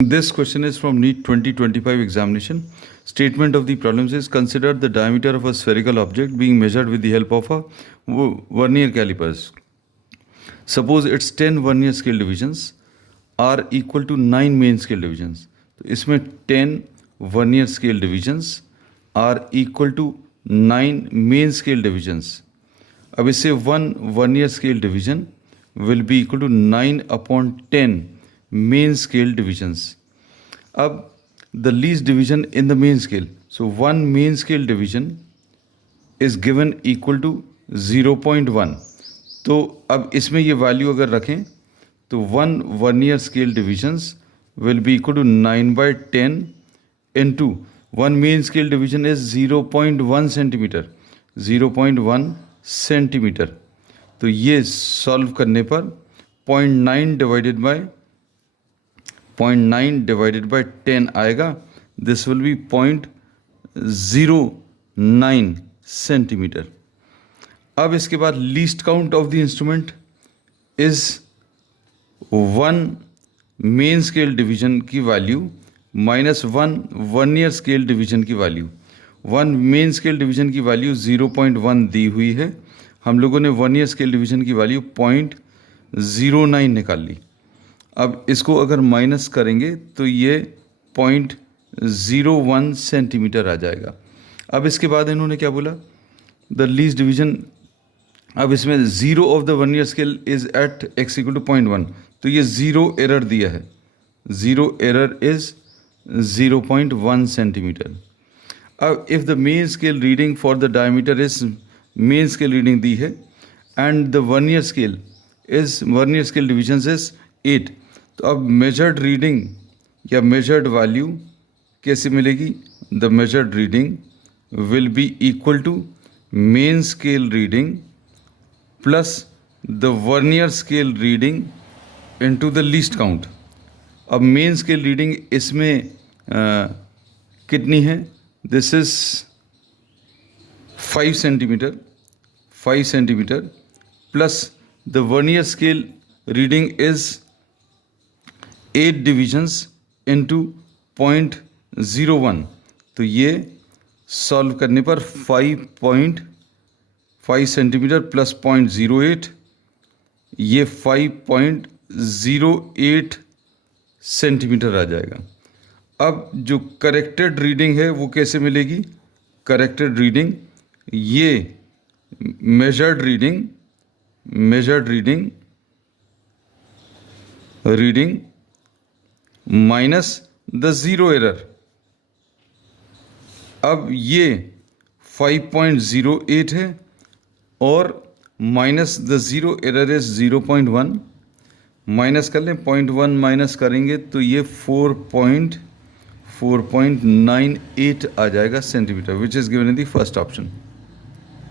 This question is from NEET 2025 examination. Statement of the problems is: consider the diameter of a spherical object being measured with the help of a vernier calipers. Suppose its 10 vernier scale divisions are equal to 9 main scale divisions. तो इसमें 10 vernier scale divisions are equal to 9 main scale divisions. अब इससे 1 vernier scale division will be equal to 9 upon 10 main scale divisions. अब the least division in the main scale. So 1 main scale division is given equal to 0.1. तो अब इसमें ये value अगर रखें तो 1 vernier scale divisions will be equal to 9/10 into 1 main scale division is 0.1 centimeter. 0.1 centimetre. तो ये सॉल्व करने पर 0.9 डिवाइडेड बाय 10 आएगा. This will be 0.09 centimetre. अब इसके बाद least count of the instrument is 1 main scale division की value minus 1 vernier scale division की वैल्यू. 1 मेन स्केल डिवीजन की वैल्यू 0.1 दी हुई है. हम लोगों ने वर्नियर स्केल डिवीजन की वैल्यू 0.09 निकाल ली. अब इसको अगर माइनस करेंगे तो ये 0.01 सेंटीमीटर आ जाएगा. अब इसके बाद इन्होंने क्या बोला, द लीस्ट डिवीजन. अब इसमें 0 of the vernier scale is at x equal to 0.1. तो ये 0 एरर दिया है. 0 एरर इज 0.1 सेंटीमीटर. अब if the main scale reading for the diameter is, main scale reading दी है and the vernier scale division is 8. तो अब measured reading या मेजर्ड वैल्यू कैसे मिलेगी? The measured reading will be equal to main scale reading plus the vernier scale reading into the least count. अब main scale reading इसमें कितनी है? This is 5 centimetre plus the vernier scale reading is 8 divisions into 0.01. तो ये solve करने पर 5 centimetre plus 0.08, ये 5.08 centimetre आ जाएगा. अब जो करेक्टेड रीडिंग है वो कैसे मिलेगी? करेक्टेड रीडिंग ये measured reading minus the zero error. अब ये 5.08 है और minus the zero error is 0.1. Minus कर लें, 0.1 माइनस करेंगे तो ये 4.98 आ जाएगा centimetre, which is given in the first option.